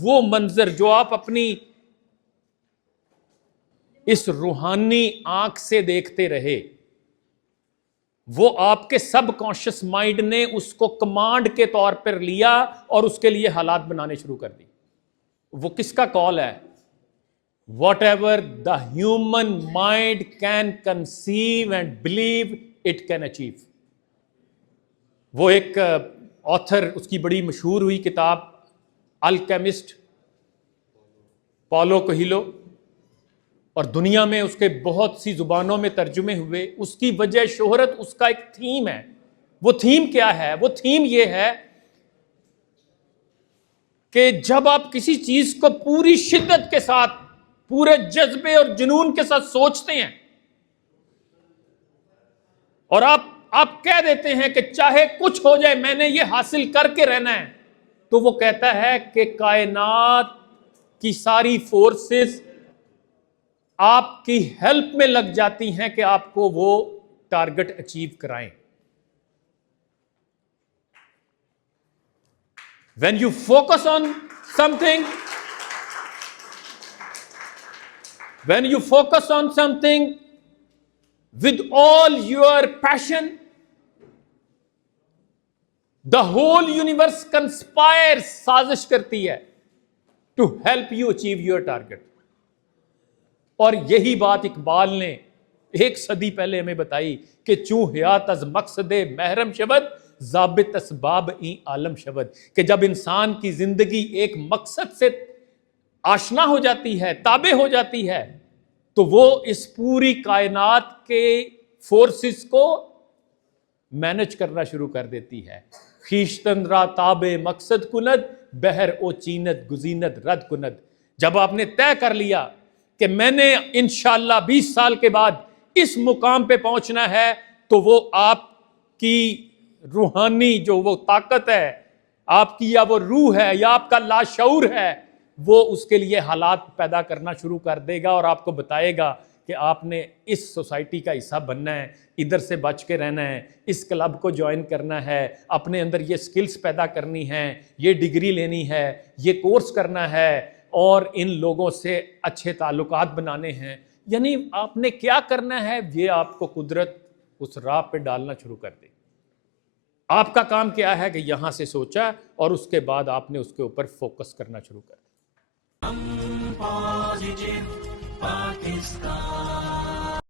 وہ منظر جو آپ اپنی اس روحانی آنکھ سے دیکھتے رہے، وہ آپ کے سب کانشس مائنڈ نے اس کو کمانڈ کے طور پر لیا اور اس کے لیے حالات بنانے شروع کر دی۔ وہ کس کا کال ہے؟ Whatever the human mind can conceive and believe it can achieve۔ وہ ایک آتھر، اس کی بڑی مشہور ہوئی کتاب الکیمسٹ، پالو کوہیلو، اور دنیا میں اس کے بہت سی زبانوں میں ترجمے ہوئے۔ اس کی وجہ شہرت اس کا ایک تھیم ہے۔ وہ تھیم کیا ہے؟ وہ تھیم یہ ہے کہ جب آپ کسی چیز کو پوری شدت کے ساتھ، پورے جذبے اور جنون کے ساتھ سوچتے ہیں اور آپ کہہ دیتے ہیں کہ چاہے کچھ ہو جائے میں نے یہ حاصل کر کے رہنا ہے، تو وہ کہتا ہے کہ کائنات کی ساری فورسز آپ کی ہیلپ میں لگ جاتی ہیں کہ آپ کو وہ ٹارگٹ اچیو کرائیں۔ When you focus on something, when you focus on something with all your passion, the whole universe conspires، سازش کرتی ہے to help you achieve your target۔ اور یہی بات اقبال نے 1 صدی پہلے ہمیں بتائی کہ چوں حیات از مقصد محرم شود، ضابط اسباب این عالم شود، کہ جب انسان کی زندگی ایک مقصد سے آشنا ہو جاتی ہے، تابع ہو جاتی ہے، تو وہ اس پوری کائنات کے فورسز کو مینج کرنا شروع کر دیتی ہے۔ خیشتن را تابع مقصد کند، بہر او چینت گزینت رد کند۔ جب آپ نے طے کر لیا کہ میں نے انشاءاللہ 20 سال کے بعد اس مقام پہ پہنچنا ہے، تو وہ آپ کی روحانی جو وہ طاقت ہے، آپ کی یا وہ روح ہے یا آپ کا لاشعور ہے، وہ اس کے لیے حالات پیدا کرنا شروع کر دے گا اور آپ کو بتائے گا کہ آپ نے اس سوسائٹی کا حصہ بننا ہے، ادھر سے بچ کے رہنا ہے، اس کلب کو جوائن کرنا ہے، اپنے اندر یہ سکلز پیدا کرنی ہیں، یہ ڈگری لینی ہے، یہ کورس کرنا ہے، اور ان لوگوں سے اچھے تعلقات بنانے ہیں۔ یعنی آپ نے کیا کرنا ہے، یہ آپ کو قدرت اس راہ پہ ڈالنا شروع کر دے۔ آپ کا کام کیا ہے کہ یہاں سے سوچا اور اس کے بعد آپ نے اس کے اوپر فوکس کرنا شروع کر دیا۔ پازیٹیو پاکستان۔